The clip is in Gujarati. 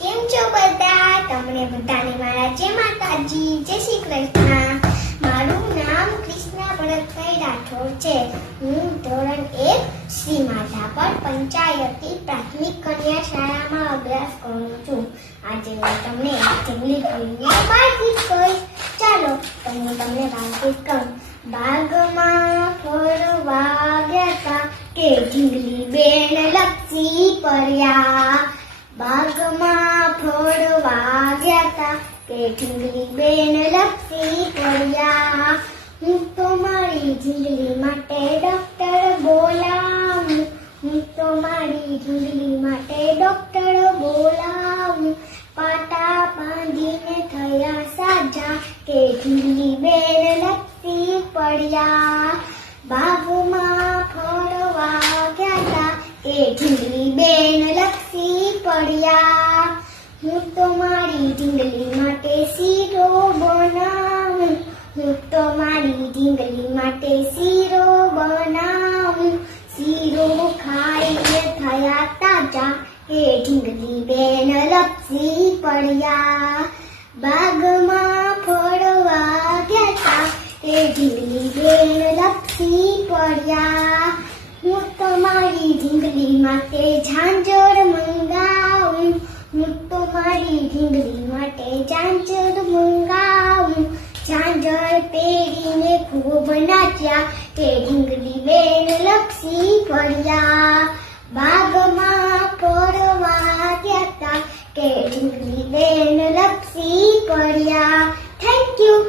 કેમ છો બધા? તમને બધાને મારા જય માતાજી, જય શ્રી કૃષ્ણ. મારું નામ કૃષ્ણા ભરતભાઈ રાઠોડ છે. હું ધોરણ 1 શ્રી માધાપર પંચાયતી પ્રાથમિક કન્યા શાળામાં અભ્યાસ કરું છું. આજે હું તમને જંગલી ફૂલની વાર્તા કહીશ. ચાલો તો હું તમને વાર્તા કહું. બાગમાં ફરવા ગયા કે ઢીંગલી બેન લપસી પડ્યા. બાગમાં ફરવા ગયા કે ઢીંગલી બેન લપસી પડ્યા. હું તો મારી ઢીંગલી માટે ડોક્ટર બોલાવું. હું તો મારી ઢીંગલી માટે ડોક્ટર બોલાવું. પાટા બાંધીને થયા સાજા કે ઢીંગલી બેન લપસી પડ્યા. બાગમાં ફરવા ગયા કે ઢીંગલી બેન લપસી પડ્યા. હું તો મારી ઢીંગલી માટે શીરો બનાવું. હું તો મારી ઢીંગલી માટે શીરો બનાવું. શીરો ખાઈને થયા તાજા કે ઢીંગલી બેન લપસી પડ્યા. બાગમાં ફરવા ગયા કે ઢીંગલી બેન લપસી પડ્યા. હું તો મારી ઢીંગલી માટે ઝાંઝર મંગાવું. હું તો મારી ઢીંગલી માટે ઝાંઝર મંગાવું. ઝાંઝર પહેરીને ખૂબ નાચ્યા કે ઢીંગલી બેન લપસી પડ્યા. બાગમાં ફરવા ગયા કે ઢીંગલી બેન લપસી પડ્યા. Thank you.